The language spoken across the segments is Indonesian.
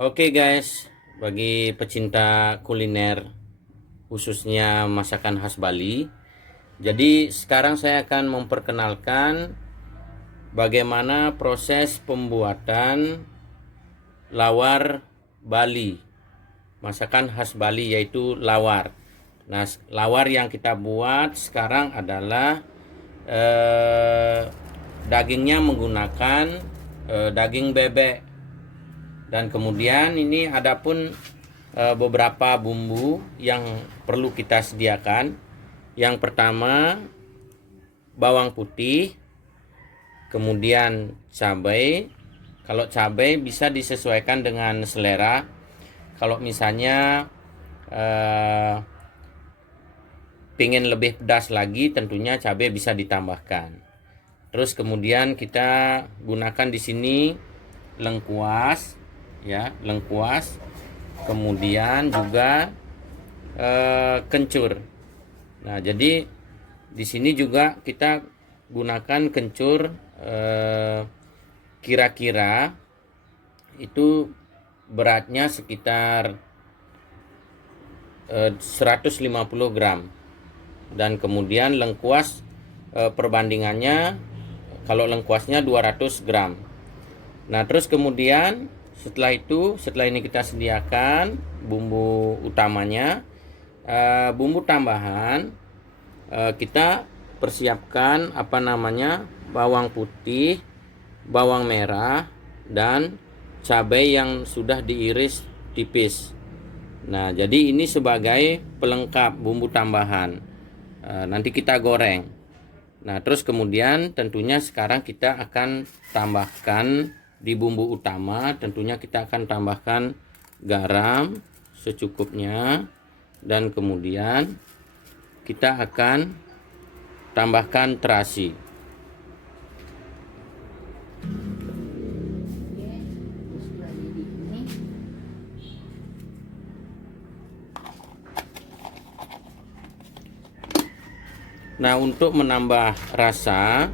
Oke guys, bagi pecinta kuliner khususnya masakan khas Bali. Jadi sekarang saya akan memperkenalkan bagaimana proses pembuatan lawar Bali. Masakan khas Bali yaitu lawar. Nah, lawar yang kita buat sekarang adalah dagingnya menggunakan daging bebek. Dan kemudian ini ada pun beberapa bumbu yang perlu kita sediakan. Yang pertama bawang putih, kemudian cabai. Kalau cabai bisa disesuaikan dengan selera. Kalau misalnya pingin lebih pedas lagi, tentunya cabai bisa ditambahkan. Terus kemudian kita gunakan di sini lengkuas, ya, lengkuas. Kemudian juga kencur. Nah, jadi di sini juga kita gunakan kencur kira-kira itu beratnya sekitar 150 gram. Dan kemudian lengkuas perbandingannya, kalau lengkuasnya 200 gram. Nah, terus kemudian setelah ini kita sediakan bumbu utamanya. Bumbu tambahan kita persiapkan bawang putih, bawang merah, dan cabai yang sudah diiris tipis. Nah, jadi ini sebagai pelengkap bumbu tambahan. Nanti kita goreng. Nah, terus kemudian tentunya sekarang kita akan tambahkan di bumbu utama, tentunya kita akan tambahkan garam secukupnya, dan kemudian kita akan tambahkan terasi. Nah, untuk menambah rasa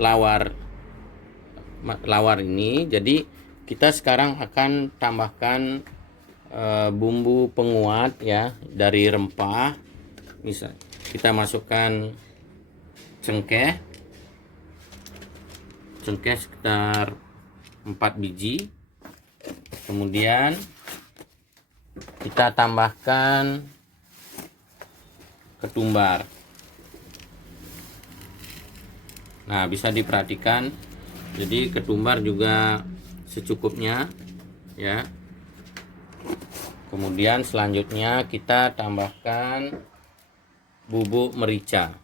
lawar ini, jadi kita sekarang akan tambahkan bumbu penguat, ya, dari rempah. Misal kita masukkan cengkeh sekitar 4 biji. Kemudian kita tambahkan ketumbar. Nah, bisa diperhatikan, jadi ketumbar juga secukupnya, ya. Kemudian selanjutnya kita tambahkan bubuk merica.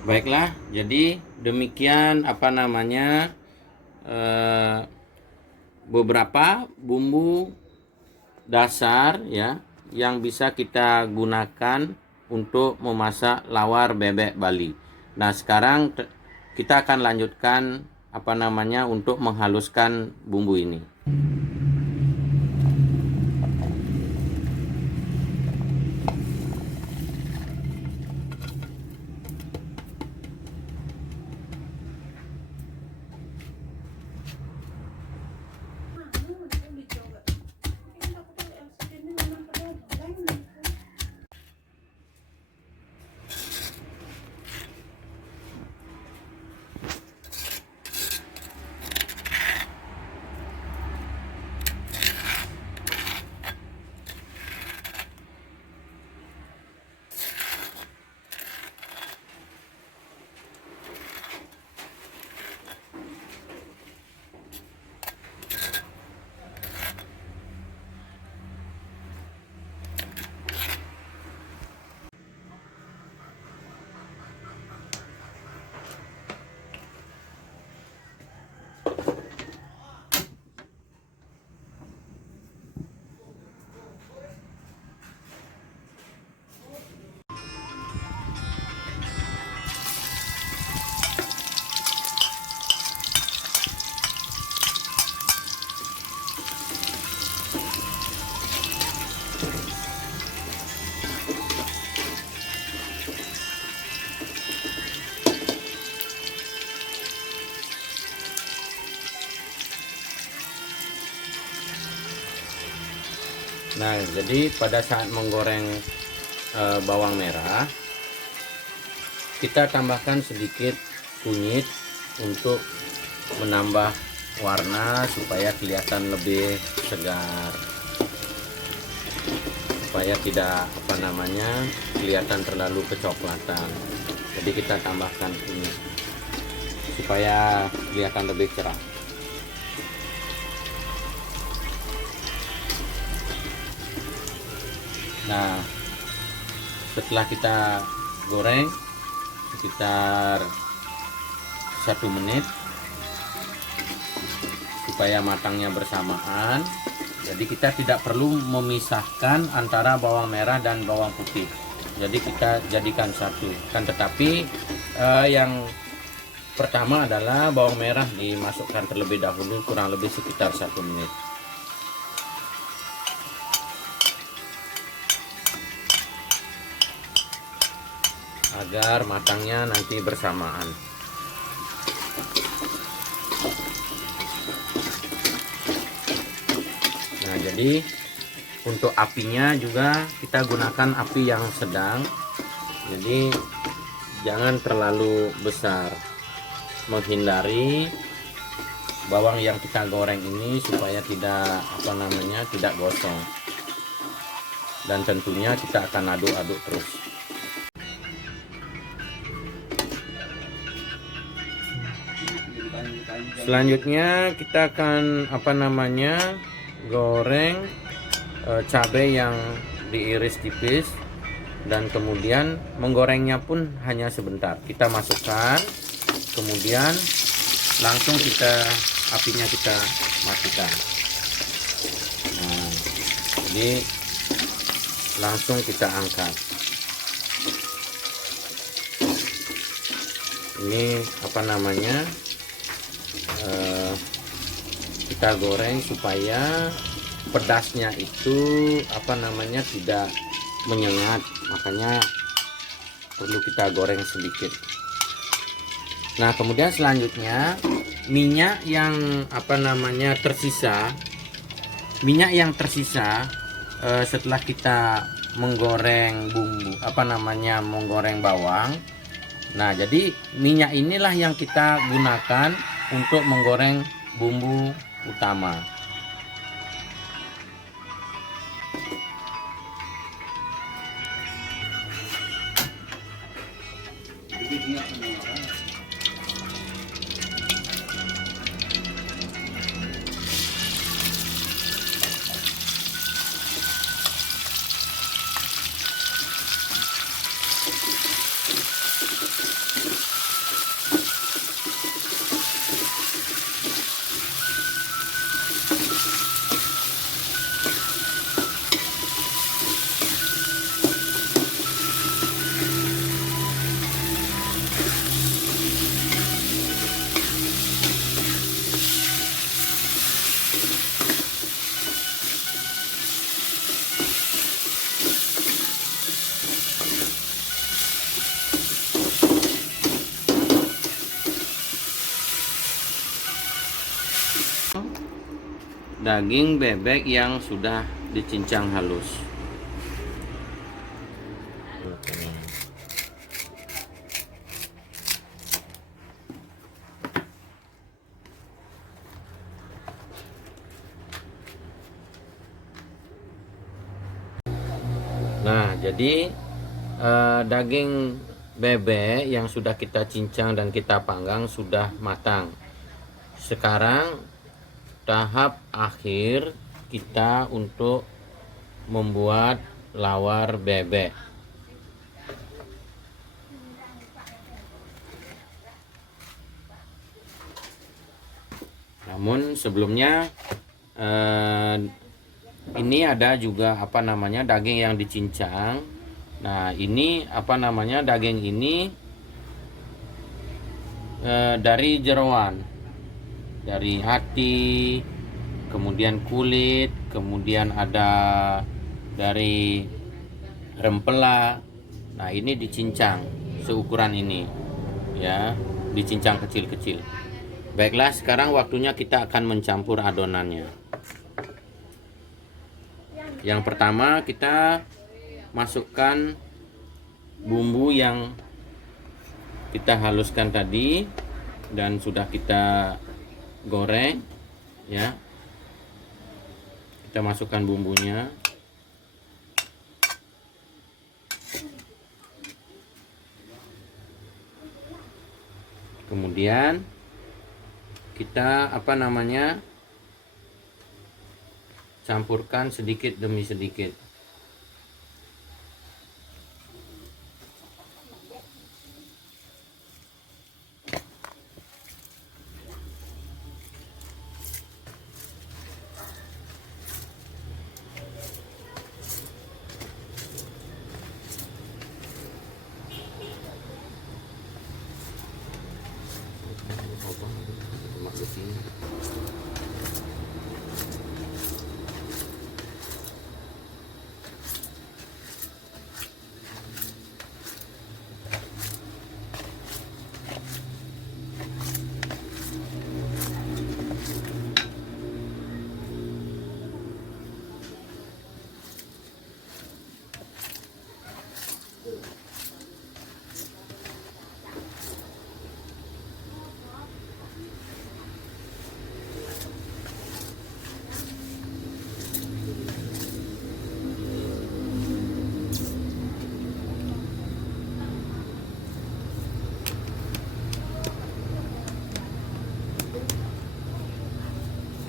Baiklah, jadi demikian beberapa bumbu dasar, ya, yang bisa kita gunakan untuk memasak lawar bebek Bali. Nah, sekarang kita akan lanjutkan untuk menghaluskan bumbu ini. Nah, jadi pada saat menggoreng bawang merah, kita tambahkan sedikit kunyit untuk menambah warna supaya kelihatan lebih segar, supaya tidak kelihatan terlalu kecoklatan. Jadi kita tambahkan kunyit supaya kelihatan lebih cerah. Nah, setelah kita goreng sekitar 1 menit supaya matangnya bersamaan. Jadi kita tidak perlu memisahkan antara bawang merah dan bawang putih. Jadi kita jadikan satu. Kan tetapi yang pertama adalah bawang merah dimasukkan terlebih dahulu kurang lebih sekitar 1 menit. Agar matangnya nanti bersamaan. Nah, jadi untuk apinya juga kita gunakan api yang sedang. Jadi jangan terlalu besar, menghindari bawang yang kita goreng ini supaya tidak tidak gosong. Dan tentunya kita akan aduk-aduk terus. Selanjutnya kita akan goreng cabai yang diiris tipis, dan kemudian menggorengnya pun hanya sebentar. Kita masukkan, kemudian langsung apinya kita matikan. Nah, jadi langsung kita angkat. Ini kita goreng supaya pedasnya itu tidak menyengat, makanya perlu kita goreng sedikit. Nah, kemudian selanjutnya minyak yang tersisa setelah kita menggoreng menggoreng bawang. Nah, jadi minyak inilah yang kita gunakan untuk menggoreng bumbu utama. Daging bebek yang sudah dicincang halus. Nah, jadi daging bebek yang sudah kita cincang dan kita panggang sudah matang. Sekarang tahap akhir kita untuk membuat lawar bebek. Namun sebelumnya ini ada juga daging yang dicincang. Nah, ini daging ini dari jeroan, dari hati, kemudian kulit, kemudian ada dari rempela. Nah, ini dicincang seukuran ini ya, dicincang kecil-kecil. Baiklah, sekarang waktunya kita akan mencampur adonannya. Yang pertama kita masukkan bumbu yang kita haluskan tadi dan sudah kita goreng ya. Kita masukkan bumbunya. Kemudian kita campurkan sedikit demi sedikit.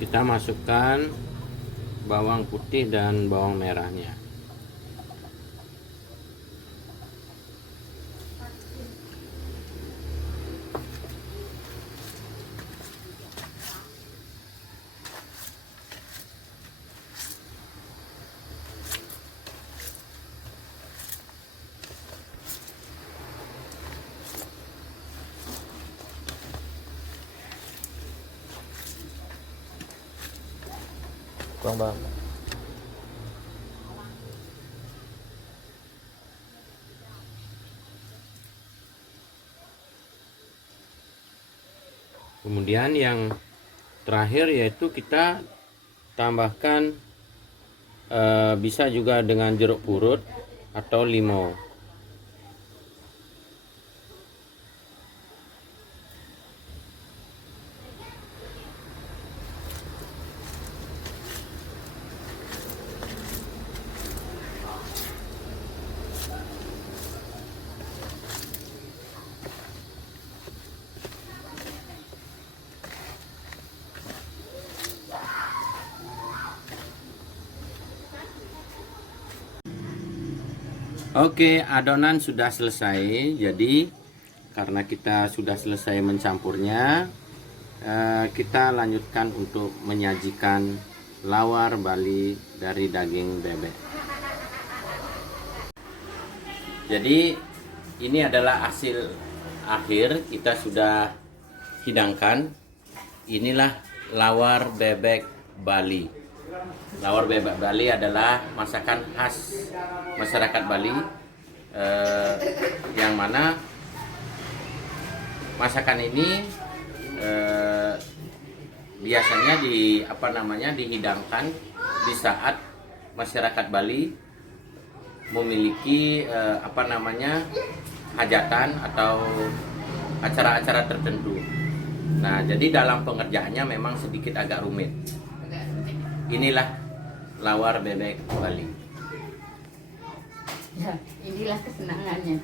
Kita masukkan bawang putih dan bawang merahnya. Kurang bang. Kemudian yang terakhir yaitu kita tambahkan bisa juga dengan jeruk purut atau limau. Oke, adonan sudah selesai. Jadi karena kita sudah selesai mencampurnya, kita lanjutkan untuk menyajikan lawar Bali dari daging bebek. Jadi ini adalah hasil akhir, kita sudah hidangkan. Inilah lawar bebek Bali. Lawar bebek Bali adalah masakan khas masyarakat Bali, yang mana masakan ini biasanya dihidangkan di saat masyarakat Bali memiliki hajatan atau acara-acara tertentu. Nah, jadi dalam pengerjaannya memang sedikit agak rumit. Inilah lawar bebek Bali. Ya, inilah kesenangannya.